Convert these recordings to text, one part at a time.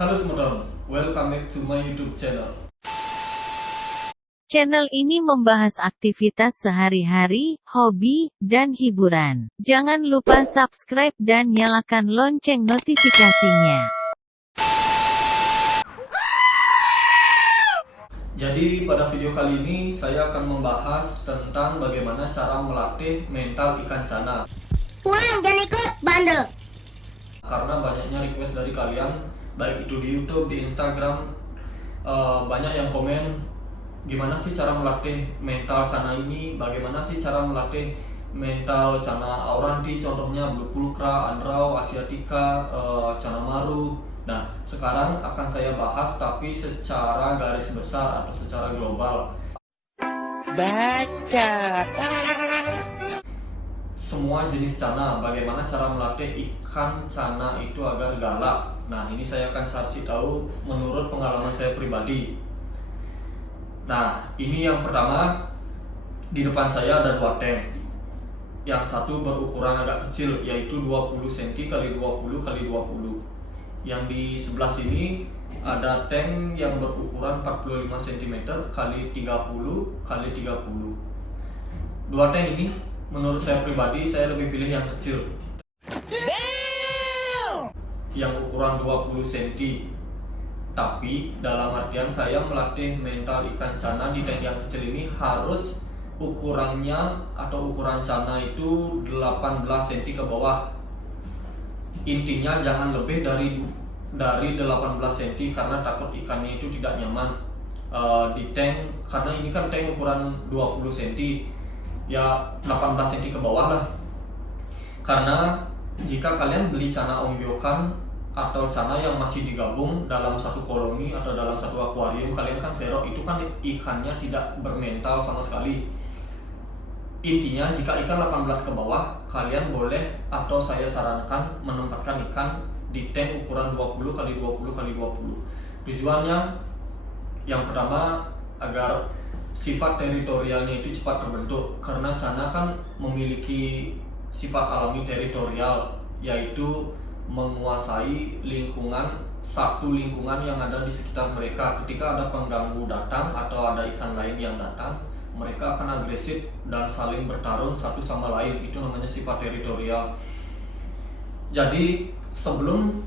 Halo semua, welcome back to my YouTube channel. Channel ini membahas aktivitas sehari-hari, hobi, dan hiburan. Jangan lupa subscribe dan nyalakan lonceng notifikasinya. Jadi pada video kali ini saya akan membahas tentang bagaimana cara melatih mental ikan cana. Pulang, jangan ikut bandel. Karena banyaknya request dari kalian, baik itu di YouTube, di Instagram, banyak yang komen gimana sih cara melatih mental cana ini, bagaimana sih cara melatih mental cana auranti, contohnya blue pulchra, andrau, asiatica, cana maru. Nah, sekarang akan saya bahas tapi secara garis besar atau secara global. Baca. Semua jenis cana, bagaimana cara melatih ikan cana itu agar galak. Nah, ini saya akan kasih tahu menurut pengalaman saya pribadi. Nah, ini yang pertama, di depan saya ada dua tank. Yang satu berukuran agak kecil, yaitu 20 cm x 20 x 20. Yang di sebelah sini ada tank yang berukuran 45 cm x 30 x 30. Dua tank ini, menurut saya pribadi, saya lebih pilih yang kecil. Yang ukuran 20 cm. Tapi dalam artian saya melatih mental ikan cana di tank yang kecil ini harus ukurannya atau ukuran cana itu 18 cm ke bawah. Intinya jangan lebih dari 18 cm karena takut ikannya itu tidak nyaman di tank, karena ini kan tank ukuran 20 cm, ya 18 cm ke bawah lah. Karena jika kalian beli cana ombyokan atau cana yang masih digabung dalam satu koloni atau dalam satu akuarium, kalian kan serok, itu kan ikannya tidak bermental sama sekali. Intinya jika ikan 18 ke bawah, kalian boleh atau saya sarankan menempatkan ikan di tank ukuran 20 x 20 x 20. Tujuannya yang pertama agar sifat teritorialnya itu cepat terbentuk, karena cana kan memiliki sifat alami teritorial, yaitu menguasai satu lingkungan yang ada di sekitar mereka. Ketika ada pengganggu datang atau ada ikan lain yang datang, mereka akan agresif dan saling bertarung satu sama lain. Itu namanya sifat teritorial. Jadi sebelum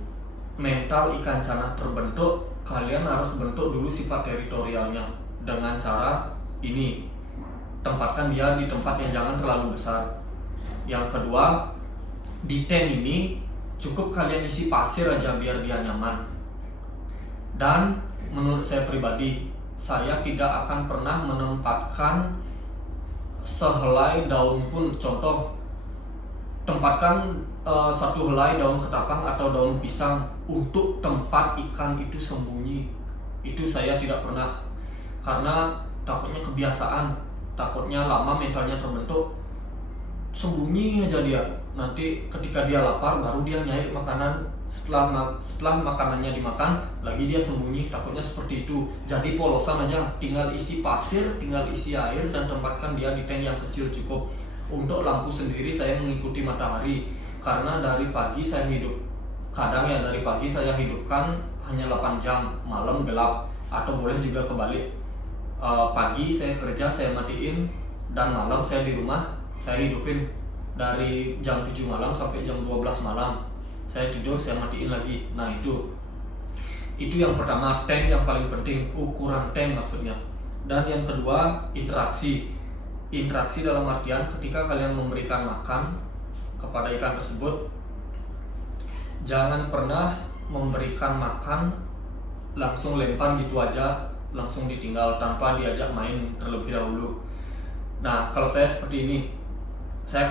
mental ikan cana terbentuk, kalian harus bentuk dulu sifat teritorialnya dengan cara ini. Tempatkan dia di tempat yang jangan terlalu besar. Yang kedua, di tank ini cukup kalian isi pasir aja biar dia nyaman. Dan menurut saya pribadi, saya tidak akan pernah menempatkan sehelai daun pun. Contoh, tempatkan satu helai daun ketapang atau daun pisang untuk tempat ikan itu sembunyi. Itu saya tidak pernah, karena takutnya kebiasaan, takutnya lama mentalnya terbentuk, sembunyi aja dia. Nanti ketika dia lapar baru dia nyari makanan, setelah makanannya dimakan lagi dia sembunyi, takutnya seperti itu. Jadi polosan aja, tinggal isi pasir, tinggal isi air, dan tempatkan dia di tank yang kecil cukup. Untuk lampu sendiri saya mengikuti matahari, karena dari pagi saya hidup, kadang ya dari pagi saya hidupkan hanya 8 jam, malam gelap. Atau boleh juga kebalik, pagi saya kerja saya matiin, dan malam saya di rumah saya hidupin. Dari jam 7 malam sampai jam 12 malam saya tidur, saya matiin lagi. Nah, itu yang pertama, tank yang paling penting, ukuran tank maksudnya. Dan yang kedua, interaksi dalam artian ketika kalian memberikan makan kepada ikan tersebut, jangan pernah memberikan makan langsung lempar gitu aja, langsung ditinggal tanpa diajak main terlebih dahulu. Nah, kalau saya seperti ini, saya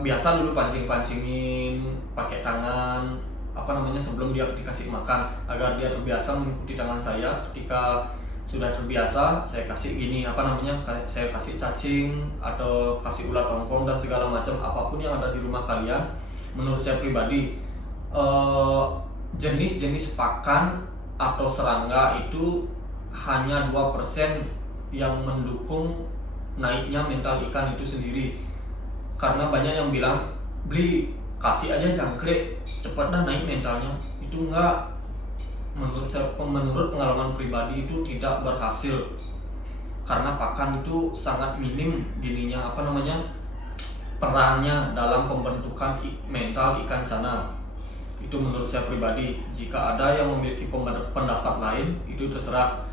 biasa dulu pancingin pakai tangan, sebelum dia dikasih makan, agar dia terbiasa mengikuti tangan saya. Ketika sudah terbiasa, saya kasih gini, saya kasih cacing atau kasih ulat ongkong dan segala macam, apapun yang ada di rumah kalian. Menurut saya pribadi, jenis-jenis pakan atau serangga itu hanya 2% yang mendukung naiknya mental ikan itu sendiri. Karena banyak yang bilang, beli kasih aja jangkrik cepet dah naik mentalnya. Itu enggak. menurut pengalaman pribadi itu tidak berhasil, karena pakan itu sangat minim gininya perannya dalam pembentukan mental ikan cana. Itu menurut saya pribadi. Jika ada yang memiliki pendapat lain, itu terserah.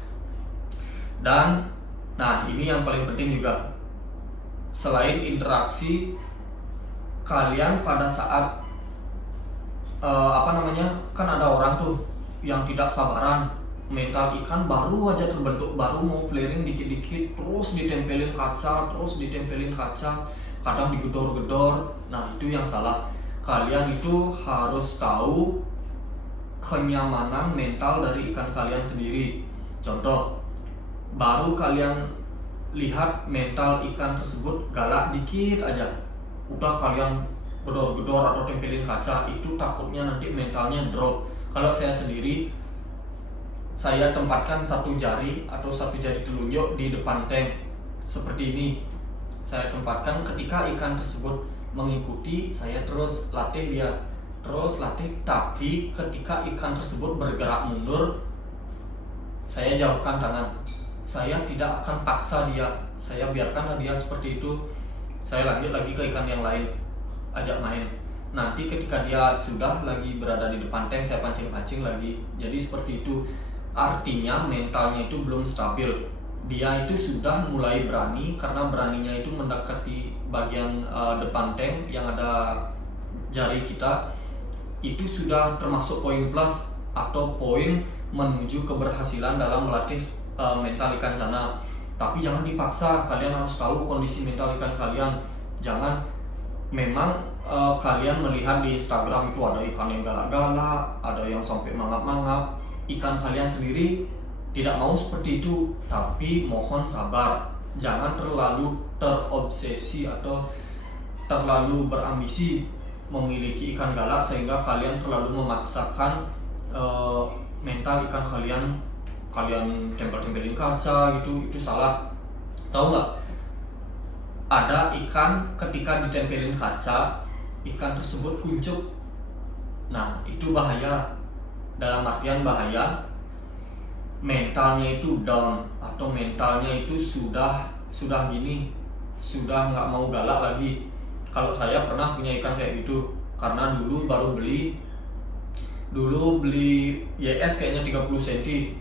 Dan nah, ini yang paling penting juga, selain interaksi kalian pada saat kan ada orang tuh yang tidak sabaran, mental ikan baru aja terbentuk, baru mau flaring dikit-dikit, terus ditempelin kaca, kadang digedor-gedor. Nah, itu yang salah. Kalian itu harus tahu kenyamanan mental dari ikan kalian sendiri. Contoh, baru kalian lihat mental ikan tersebut galak dikit aja, udah kalian gedor-gedor atau tempelin kaca, itu takutnya nanti mentalnya drop. Kalau saya sendiri, saya tempatkan satu jari atau satu jari telunjuk di depan tank seperti ini. Saya tempatkan, ketika ikan tersebut mengikuti, saya terus latih dia, tapi ketika ikan tersebut bergerak mundur, saya jauhkan tangan. Saya tidak akan paksa dia, saya biarkanlah dia seperti itu. Saya lanjut lagi ke ikan yang lain, ajak main. Nanti ketika dia sudah lagi berada di depan tank, saya pancing-pancing lagi. Jadi seperti itu. Artinya mentalnya itu belum stabil. Dia itu sudah mulai berani, karena beraninya itu mendekati bagian depan tank yang ada jari kita. Itu sudah termasuk poin plus atau poin menuju keberhasilan dalam melatih mental ikan cana. Tapi jangan dipaksa, kalian harus tahu kondisi mental ikan kalian. Jangan, memang kalian melihat di Instagram itu ada ikan yang galak-galak, ada yang sampai mangap-mangap. Ikan kalian sendiri tidak mau seperti itu, tapi mohon sabar. Jangan terlalu terobsesi atau terlalu berambisi memiliki ikan galak sehingga kalian terlalu memaksakan mental ikan kalian tempel-tempelin kaca gitu. Itu salah. Tahu nggak? Ada ikan ketika ditempelin kaca, ikan tersebut kuncup. Nah, itu bahaya. Dalam artian bahaya, mentalnya itu down, atau mentalnya itu sudah nggak mau galak lagi. Kalau saya pernah punya ikan kayak gitu, karena dulu beli YS kayaknya 30 cm.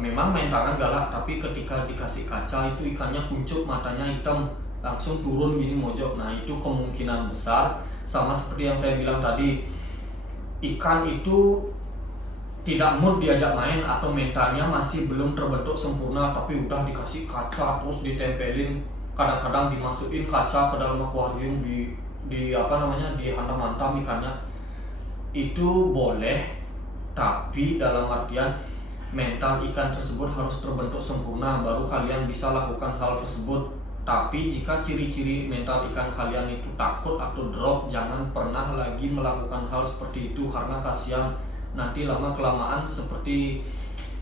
Memang main tangan galak, tapi ketika dikasih kaca itu ikannya kuncup, matanya hitam, langsung turun gini mojok. Nah, itu kemungkinan besar sama seperti yang saya bilang tadi, ikan itu tidak mood diajak main atau mentalnya masih belum terbentuk sempurna, tapi udah dikasih kaca terus ditempelin, kadang-kadang dimasukin kaca ke dalam akuarium, dihantam-hantam ikannya. Itu boleh, tapi dalam artian mental ikan tersebut harus terbentuk sempurna, baru kalian bisa lakukan hal tersebut. Tapi jika ciri-ciri mental ikan kalian itu takut atau drop, jangan pernah lagi melakukan hal seperti itu, karena kasihan. Nanti lama-kelamaan seperti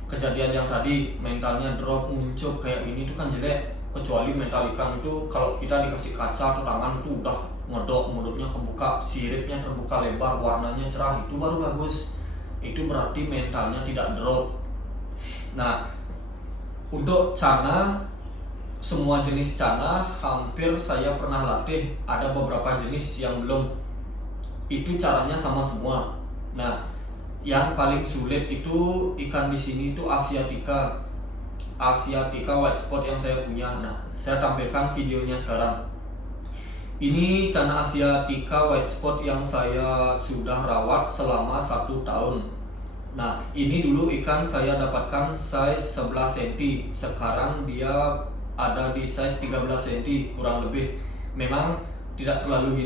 kejadian yang tadi, mentalnya drop, muncup kayak gini, itu kan jelek. Kecuali mental ikan itu kalau kita dikasih kaca atau tangan itu udah ngedok, mulutnya kebuka, siripnya terbuka lebar, warnanya cerah, itu baru bagus. Itu berarti mentalnya tidak drop. Nah, untuk cana, semua jenis cana hampir saya pernah latih. Ada beberapa jenis yang belum. Itu caranya sama semua. Nah, yang paling sulit itu ikan di sini itu Asiatica white spot yang saya punya. Nah, saya tampilkan videonya sekarang. Ini cana Asiatica white spot yang saya sudah rawat selama 1 tahun. Nah, ini dulu ikan saya dapatkan size 11 cm. Sekarang dia ada di size 13 cm kurang lebih. Memang tidak terlalu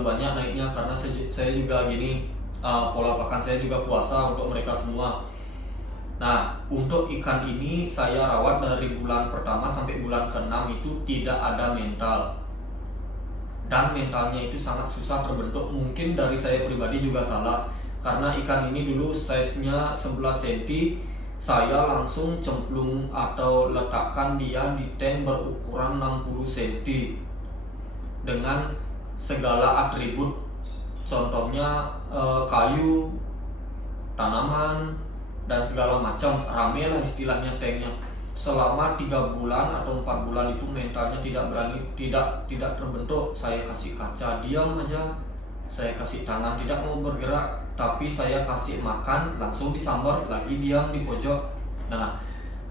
banyak naiknya, karena saya juga gini, pola pakan saya juga puasa untuk mereka semua. Nah, untuk ikan ini saya rawat dari bulan pertama sampai bulan ke-6 itu tidak ada mental. Dan mentalnya itu sangat susah terbentuk. Mungkin dari saya pribadi juga salah, karena ikan ini dulu size-nya 11 cm. Saya langsung cemplung atau letakkan dia di tank berukuran 60 cm dengan segala atribut. Contohnya kayu, tanaman dan segala macam. Rame lah istilahnya tanknya. Selama 3 bulan atau 4 bulan itu mentalnya tidak berani, tidak terbentuk. Saya kasih kaca, diam aja. Saya kasih tangan, tidak mau bergerak. Tapi saya kasih makan, langsung disambar, lagi diam di pojok. Nah,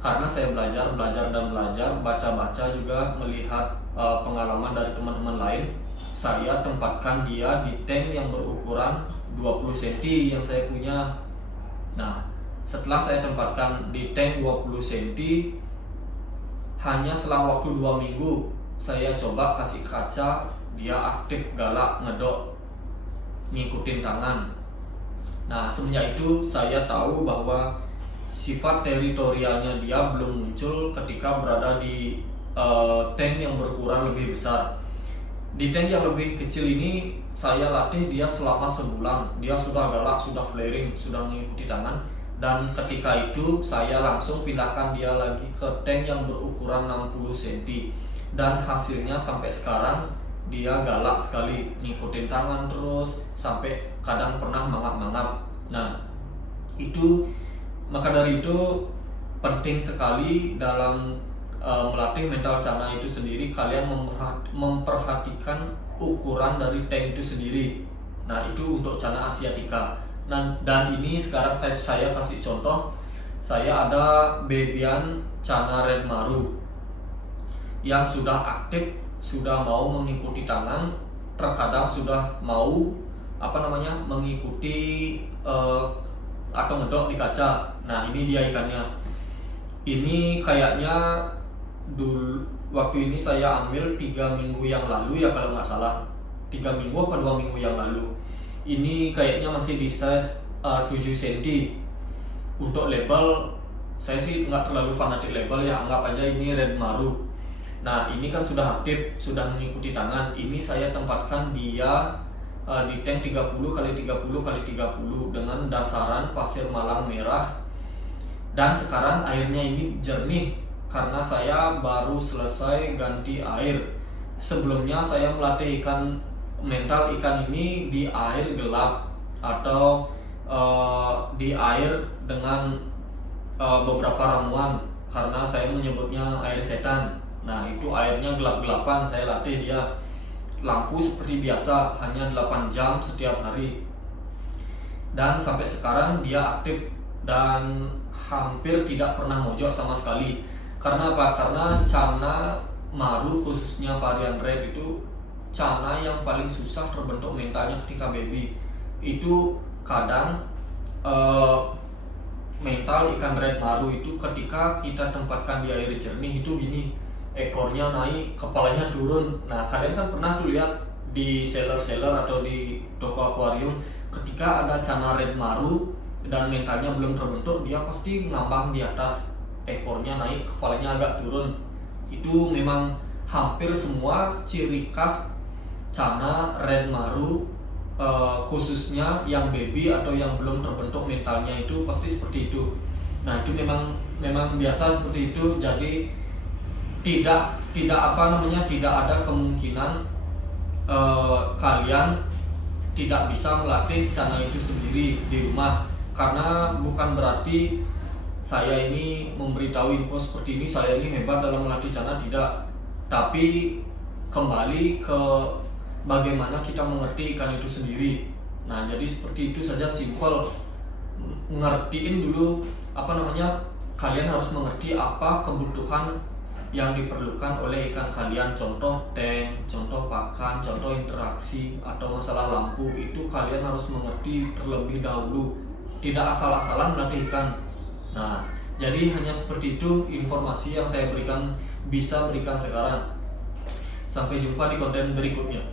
karena saya belajar, baca-baca juga, melihat pengalaman dari teman-teman lain, saya tempatkan dia di tank yang berukuran 20 cm yang saya punya. Nah, setelah saya tempatkan di tank 20 cm, hanya selang waktu 2 minggu saya coba kasih kaca, dia aktif, galak, ngedok, ngikutin tangan. Nah, semenjak itu saya tahu bahwa sifat teritorialnya dia belum muncul ketika berada di tank yang berukuran lebih besar. Di tank yang lebih kecil ini saya latih dia selama sebulan. Dia sudah galak, sudah flaring, sudah mengikuti tangan. Dan ketika itu saya langsung pindahkan dia lagi ke tank yang berukuran 60 cm. Dan hasilnya sampai sekarang dia galak sekali, ngikutin tangan terus, sampai kadang pernah mangap-mangap. Nah, itu maka dari itu penting sekali dalam melatih mental Channa itu sendiri, kalian memperhatikan ukuran dari tank itu sendiri. Nah, itu untuk Channa Asiatica. Dan ini sekarang saya kasih contoh. Saya ada babyan Channa Red Maru yang sudah aktif, sudah mau mengikuti tangan, terkadang sudah mau mengikuti atau ngedok di kaca. Nah, ini dia ikannya. Ini kayaknya dulu waktu ini saya ambil 3 minggu yang lalu ya, kalau nggak salah 3 minggu apa 2 minggu yang lalu. Ini kayaknya masih di size 7 cm. Untuk label, saya sih nggak terlalu fanatik label ya, anggap aja ini Red Maru. Nah, ini kan sudah aktif, sudah mengikuti tangan. Ini saya tempatkan dia di tank 30x30x30 dengan dasaran pasir malang merah. Dan sekarang airnya ini jernih karena saya baru selesai ganti air. Sebelumnya saya melatih mental ikan ini di air gelap atau di air dengan beberapa ramuan, karena saya menyebutnya air setan. Nah, itu airnya gelap-gelapan, saya latih dia. Lampu seperti biasa, hanya 8 jam setiap hari. Dan sampai sekarang dia aktif dan hampir tidak pernah mojok sama sekali. Karena apa? Karena Channa Maru, khususnya varian red, itu Channa yang paling susah terbentuk mentalnya ketika baby. Itu kadang mental ikan red maru itu ketika kita tempatkan di air jernih itu gini, ekornya naik, kepalanya turun. Nah, kalian kan pernah tuh lihat di seller atau di toko akuarium, ketika ada Channa red maru dan mentalnya belum terbentuk, dia pasti ngambang di atas, ekornya naik, kepalanya agak turun. Itu memang hampir semua ciri khas Channa red maru, khususnya yang baby atau yang belum terbentuk mentalnya itu pasti seperti itu. Nah, itu memang biasa seperti itu. Jadi tidak ada kemungkinan kalian tidak bisa melatih Channa itu sendiri di rumah. Karena bukan berarti saya ini memberitahu info seperti ini, saya ini hebat dalam melatih Channa, tidak. Tapi kembali ke bagaimana kita mengerti ikan itu sendiri. Nah, jadi seperti itu saja, simple. Ngertiin dulu kalian harus mengerti apa kebutuhan yang diperlukan oleh ikan kalian. Contoh tank, contoh pakan, contoh interaksi, atau masalah lampu, itu kalian harus mengerti terlebih dahulu. Tidak asal-asalan melatih ikan. Nah, jadi hanya seperti itu informasi yang saya bisa berikan sekarang. Sampai jumpa di konten berikutnya.